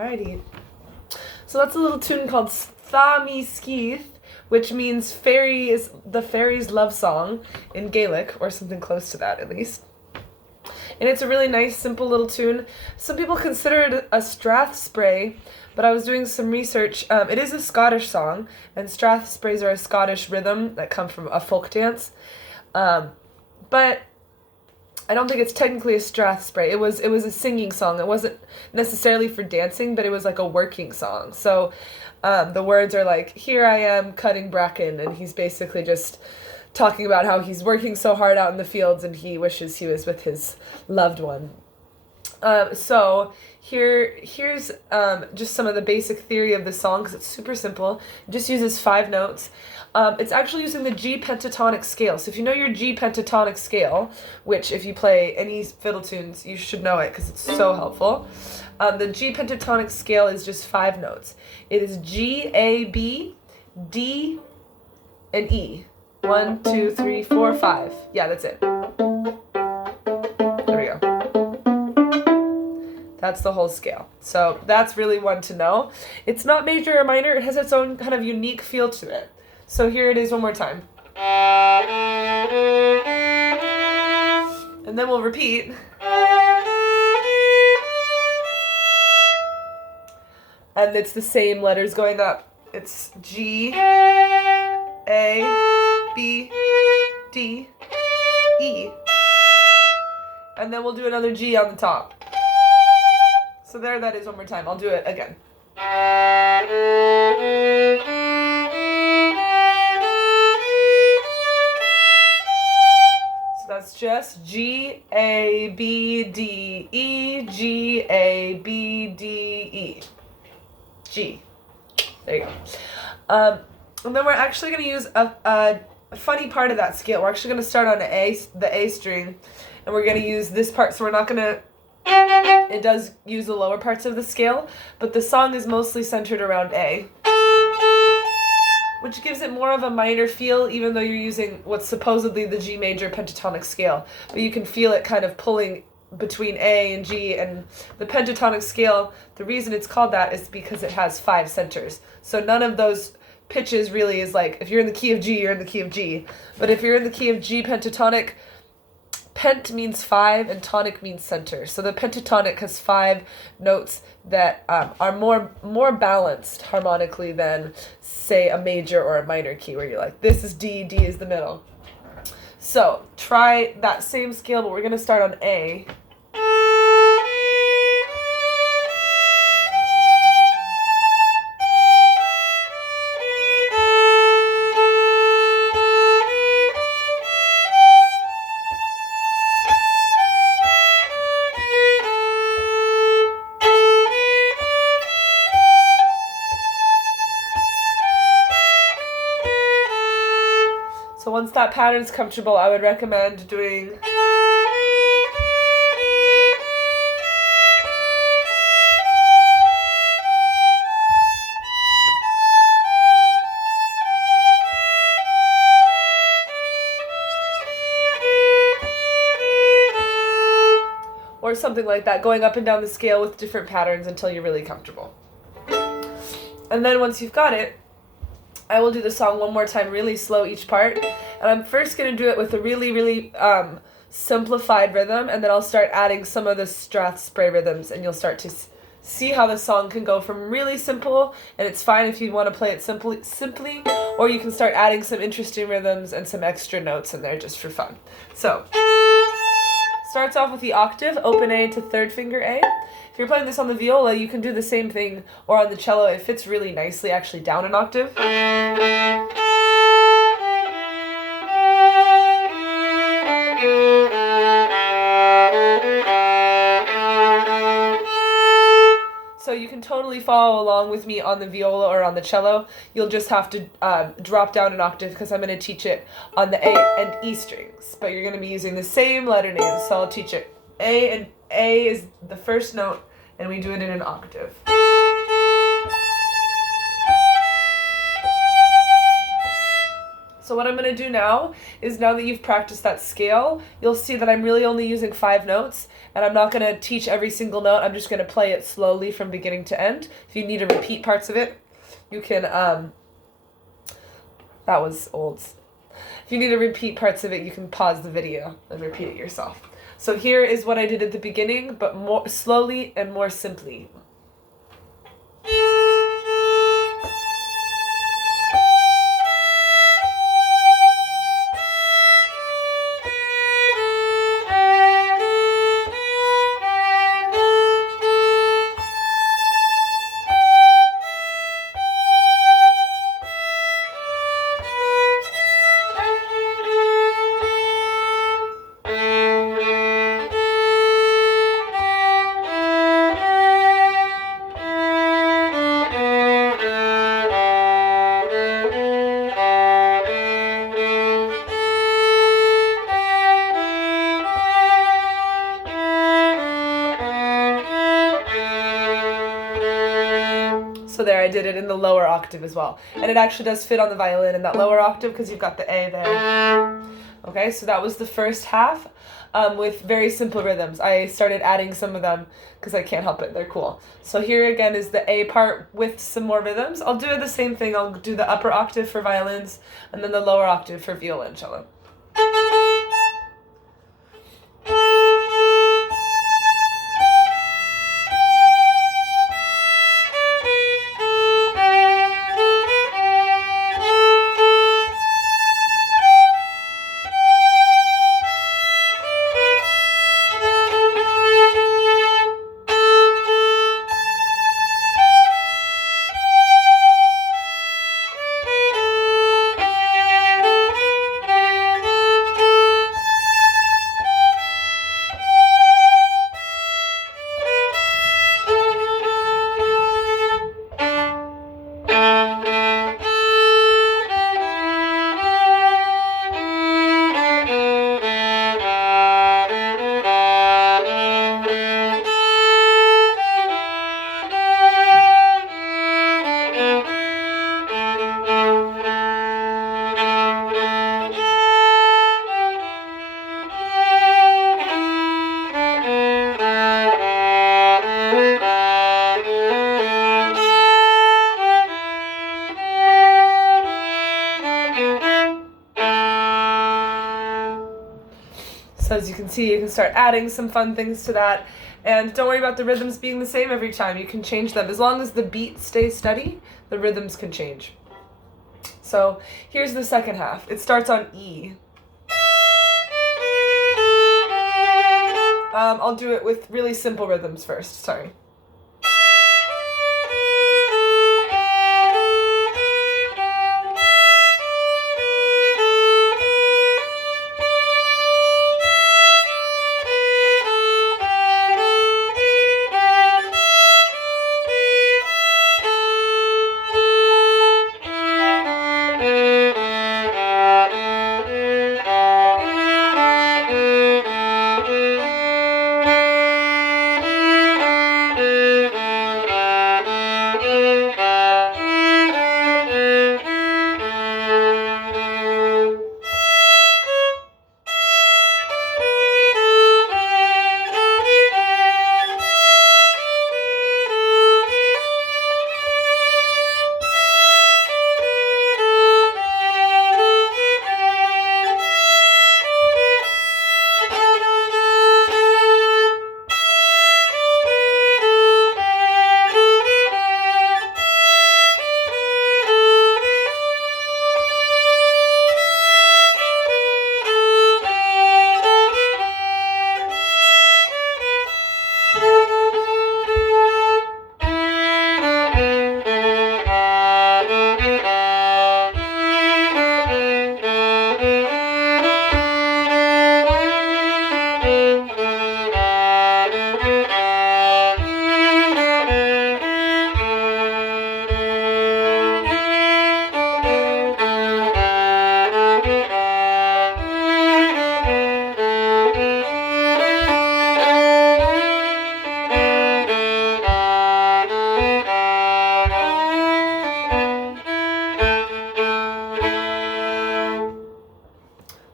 Alrighty. So that's a little tune called Sgith, which means the fairies' love song in Gaelic, or something close to that at least. And it's a really nice, simple little tune. Some people consider it a Strathspey, but I was doing some research. It is a Scottish song, and Strathspeys are a Scottish rhythm that come from a folk dance. But I don't think it's technically a Strathspey. It was a singing song. It wasn't necessarily for dancing, but it was like a working song. So the words are like, "Here I am cutting bracken," and he's basically just talking about how he's working so hard out in the fields and he wishes he was with his loved one. So here's just some of the basic theory of the song, because it's super simple. It just uses 5 notes. It's actually using the G pentatonic scale. So if you know your G pentatonic scale, which if you play any fiddle tunes, you should know it because it's so helpful. The G pentatonic scale is just 5 notes. It is G, A, B, D, and E. 1, 2, 3, 4, 5. Yeah, that's it. There we go. That's the whole scale. So that's really one to know. It's not major or minor. It has its own kind of unique feel to it. So here it is one more time. And then we'll repeat. And it's the same letters going up. It's G, A, B, D, E. And then we'll do another G on the top. So there that is one more time. I'll do it again. So that's just G, A, B, D, E, G, A, B, D, E. G. There you go. And then we're actually going to use a funny part of that scale. We're actually going to start on the A string, and we're going to use this part. So we're not going to, it does use the lower parts of the scale, but the song is mostly centered around A, which gives it more of a minor feel, even though you're using what's supposedly the G major pentatonic scale. But you can feel it kind of pulling between A and G, and the pentatonic scale, the reason it's called that is because it has 5 centers. So none of those pitches really is like, if you're in the key of G, you're in the key of G. But if you're in the key of G pentatonic, pent means 5 and tonic means center. So the pentatonic has 5 notes that are more balanced harmonically than, say, a major or a minor key, where you're like, this is D, D is the middle. So try that same scale, but we're going to start on A. So once that pattern's comfortable, I would recommend doing or something like that, going up and down the scale with different patterns until you're really comfortable. And then once you've got it, I will do the song one more time, really slow each part. And I'm first going to do it with a really, really simplified rhythm, and then I'll start adding some of the Strathspey rhythms, and you'll start to see how the song can go from really simple, and it's fine if you want to play it simply, or you can start adding some interesting rhythms and some extra notes in there just for fun. So, starts off with the octave, open A to 3rd finger A. If you're playing this on the viola, you can do the same thing, or on the cello, it fits really nicely actually down an octave. So you can totally follow along with me on the viola or on the cello. You'll just have to drop down an octave because I'm going to teach it on the A and E strings. But you're going to be using the same letter names, so I'll teach it. A, and A is the first note, and we do it in an octave. So what I'm going to do now is, now that you've practiced that scale, you'll see that I'm really only using 5 notes, and I'm not going to teach every single note. I'm just going to play it slowly from beginning to end. If you need to repeat parts of it, you can, that was old. If you need to repeat parts of it, you can pause the video and repeat it yourself. So here is what I did at the beginning, but more slowly and more simply. So there, I did it in the lower octave as well. And it actually does fit on the violin in that lower octave because you've got the A there. Okay, so that was the first half with very simple rhythms. I started adding some of them because I can't help it. They're cool. So here again is the A part with some more rhythms. I'll do the same thing. I'll do the upper octave for violins and then the lower octave for viola and cello. So as you can see, you can start adding some fun things to that. And don't worry about the rhythms being the same every time. You can change them. As long as the beat stays steady, the rhythms can change. So here's the second half. It starts on E. I'll do it with really simple rhythms first. Sorry.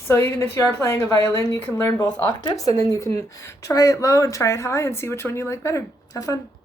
So even if you are playing a violin, you can learn both octaves, and then you can try it low and try it high and see which one you like better. Have fun.